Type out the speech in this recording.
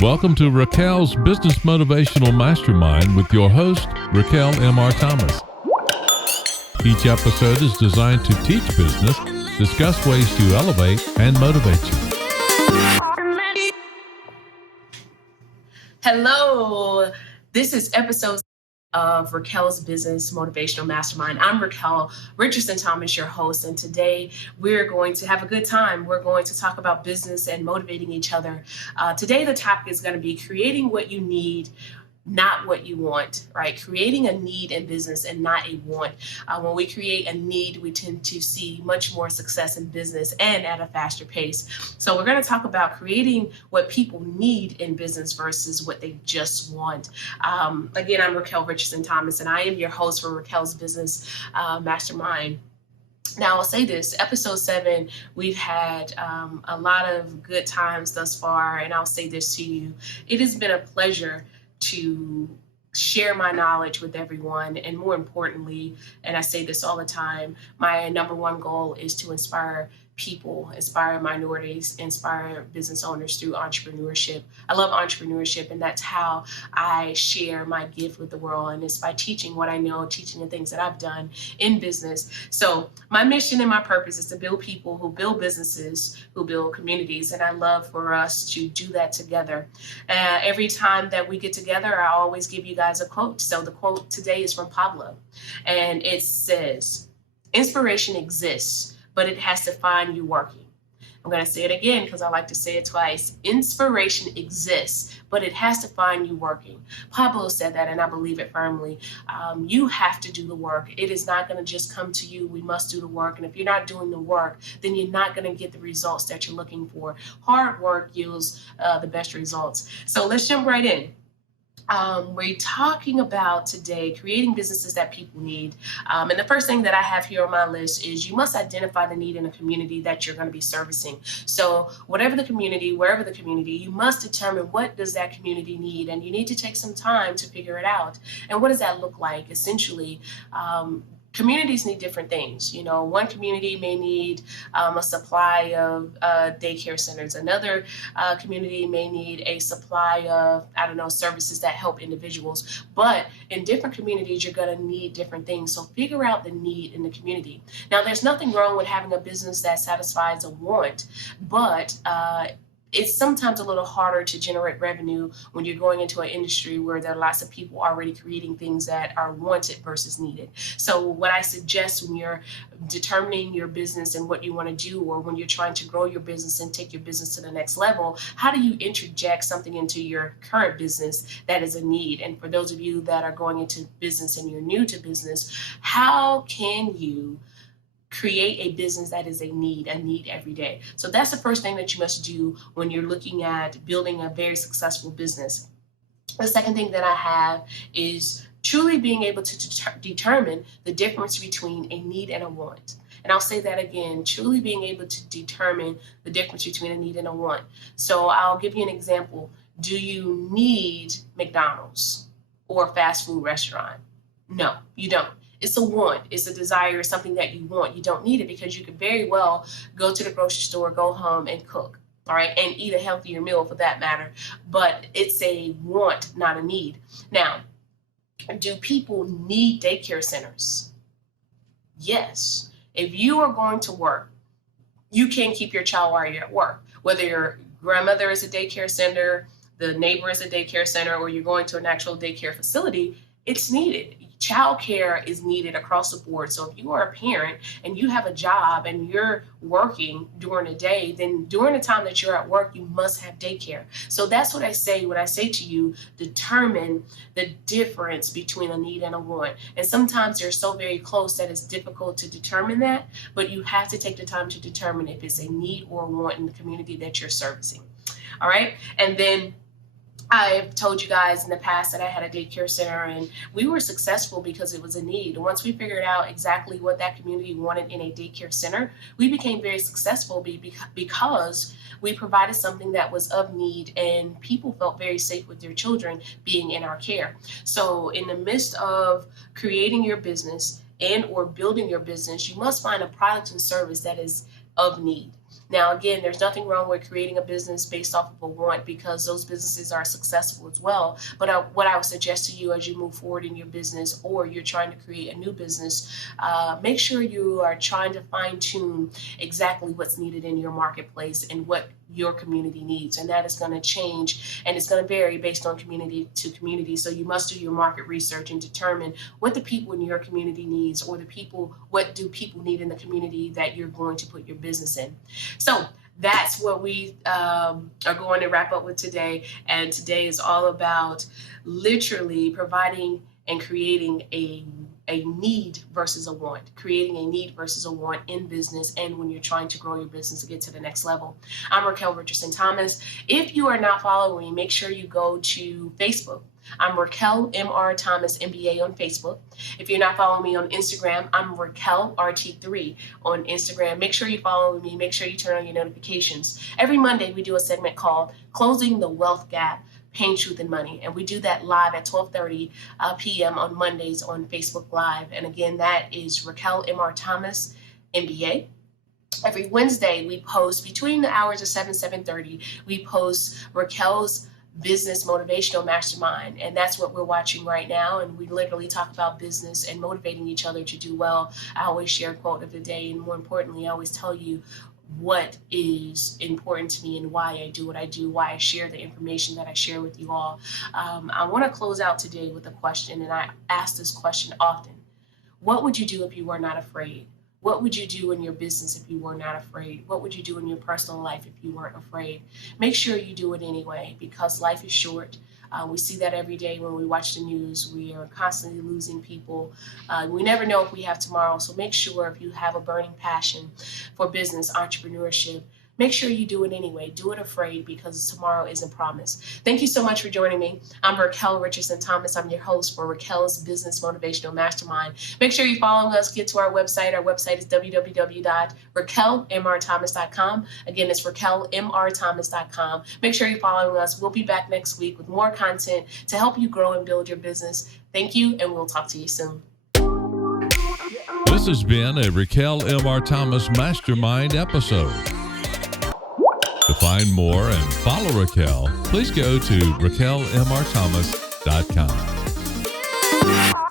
Welcome to Raquel's Business Motivational Mastermind with your host, Raquel M.R. Thomas. Each episode is designed to teach business, discuss ways to elevate, and motivate you. Hello, this is episode of Raquel's Business Motivational Mastermind. I'm Raquel Richardson Thomas, your host, and today we're going to have a good time. We're going to talk about business and motivating each other. Today the topic is going to be creating what you need, not what you want, right? Creating a need in business and not a want. When we create a need, we tend to see much more success in business and at a faster pace. So we're going to talk about creating what people need in business versus what they just want. Again, I'm Raquel Richardson Thomas, and I am your host for Raquel's Business Mastermind. Now, I'll say this, episode 7, we've had a lot of good times thus far, and I'll say this to you. It has been a pleasure to share my knowledge with everyone, and more importantly, and I say this all the time, my number one goal is to inspire people, inspire minorities, inspire business owners through entrepreneurship. I love entrepreneurship, and that's how I share my gift with the world, and it's by teaching what I know, teaching the things that I've done in business. So my mission and my purpose is to build people who build businesses, who build communities, and I love for us to do that together. Every time that we get together, I always give you guys a quote. So the quote today is from Pablo, and it says, "Inspiration exists, but it has to find you working." I'm going to say it again because I like to say it twice. Inspiration exists, but it has to find you working. Pablo said that, and I believe it firmly. You have to do the work. It is not going to just come to you. We must do the work. And if you're not doing the work, then you're not going to get the results that you're looking for. Hard work yields the best results. So let's jump right in. We're talking about today creating businesses that people need. And the first thing that I have here on my list is you must identify the need in a community that you're going to be servicing. So whatever the community, wherever the community, you must determine what does that community need, and you need to take some time to figure it out. And what does that look like? Essentially, communities need different things. You know, one community may need a supply of daycare centers. Another community may need a supply of, services that help individuals. But in different communities, you're going to need different things. So figure out the need in the community. Now, there's nothing wrong with having a business that satisfies a want, but it's sometimes a little harder to generate revenue when you're going into an industry where there are lots of people already creating things that are wanted versus needed. So what I suggest when you're determining your business and what you want to do, or when you're trying to grow your business and take your business to the next level, how do you interject something into your current business that is a need? And for those of you that are going into business and you're new to business, how can you create a business that is a need every day? So that's the first thing that you must do when you're looking at building a very successful business. The second thing that I have is truly being able to determine the difference between a need and a want. And I'll say that again, truly being able to determine the difference between a need and a want. So I'll give you an example. Do you need McDonald's or a fast food restaurant? No, you don't. It's a want, it's a desire, it's something that you want. You don't need it because you could very well go to the grocery store, go home and cook, all right, and eat a healthier meal for that matter. But it's a want, not a need. Now, do people need daycare centers? Yes. If you are going to work, you can keep your child while you're at work. Whether your grandmother is a daycare center, the neighbor is a daycare center, or you're going to an actual daycare facility, it's needed. Childcare is needed across the board. So if you are a parent and you have a job and you're working during the day, then during the time that you're at work, you must have daycare. So that's what I say when I say to you, determine the difference between a need and a want. And sometimes they're so very close that it's difficult to determine that, but you have to take the time to determine if it's a need or a want in the community that you're servicing. All right. And then I've told you guys in the past that I had a daycare center, and we were successful because it was a need. And once we figured out exactly what that community wanted in a daycare center, we became very successful because we provided something that was of need, and people felt very safe with their children being in our care. So in the midst of creating your business and or building your business, you must find a product and service that is of need. Now, again, there's nothing wrong with creating a business based off of a want, because those businesses are successful as well. But what I would suggest to you as you move forward in your business, or you're trying to create a new business, make sure you are trying to fine tune exactly what's needed in your marketplace and what your community needs. And that is going to change, and it's going to vary based on community to community. So you must do your market research and determine what the people in your community needs, or what do people need in the community that you're going to put your business in. So that's what we are going to wrap up with today. And today is all about literally providing and creating a need versus a want, creating a need versus a want in business and when you're trying to grow your business to get to the next level. I'm Raquel Richardson Thomas. If you are not following me, make sure you go to Facebook. I'm Raquel M.R. Thomas MBA on Facebook. If you're not following me on Instagram, I'm Raquel RT3 on Instagram. Make sure you follow me. Make sure you turn on your notifications. Every Monday, we do a segment called Closing the Wealth Gap, Pain, Truth, and Money. And we do that live at 12:30 p.m. on Mondays on Facebook Live. And again, that is Raquel M.R. Thomas MBA. Every Wednesday, we post between the hours of 7:30, we post Raquel's Business Motivational Mastermind. And that's what we're watching right now. And we literally talk about business and motivating each other to do well. I always share a quote of the day. And more importantly, I always tell you what is important to me and why I do what I do, why I share the information that I share with you all. I want to close out today with a question, and I ask this question often. What would you do if you were not afraid? What would you do in your business if you were not afraid? What would you do in your personal life if you weren't afraid? Make sure you do it anyway, because life is short. We see that every day when we watch the news. We are constantly losing people. We never know if we have tomorrow. So make sure, if you have a burning passion for business, entrepreneurship, make sure you do it anyway. Do it afraid, because tomorrow isn't promised. Thank you so much for joining me. I'm Raquel Richardson Thomas. I'm your host for Raquel's Business Motivational Mastermind. Make sure you follow us. Get to our website. Our website is www.raquelmrthomas.com. Again, it's raquelmrthomas.com. Make sure you follow us. We'll be back next week with more content to help you grow and build your business. Thank you, and we'll talk to you soon. This has been a Raquel M.R. Thomas Mastermind episode. To find more and follow Raquel, please go to raquelmrthomas.com.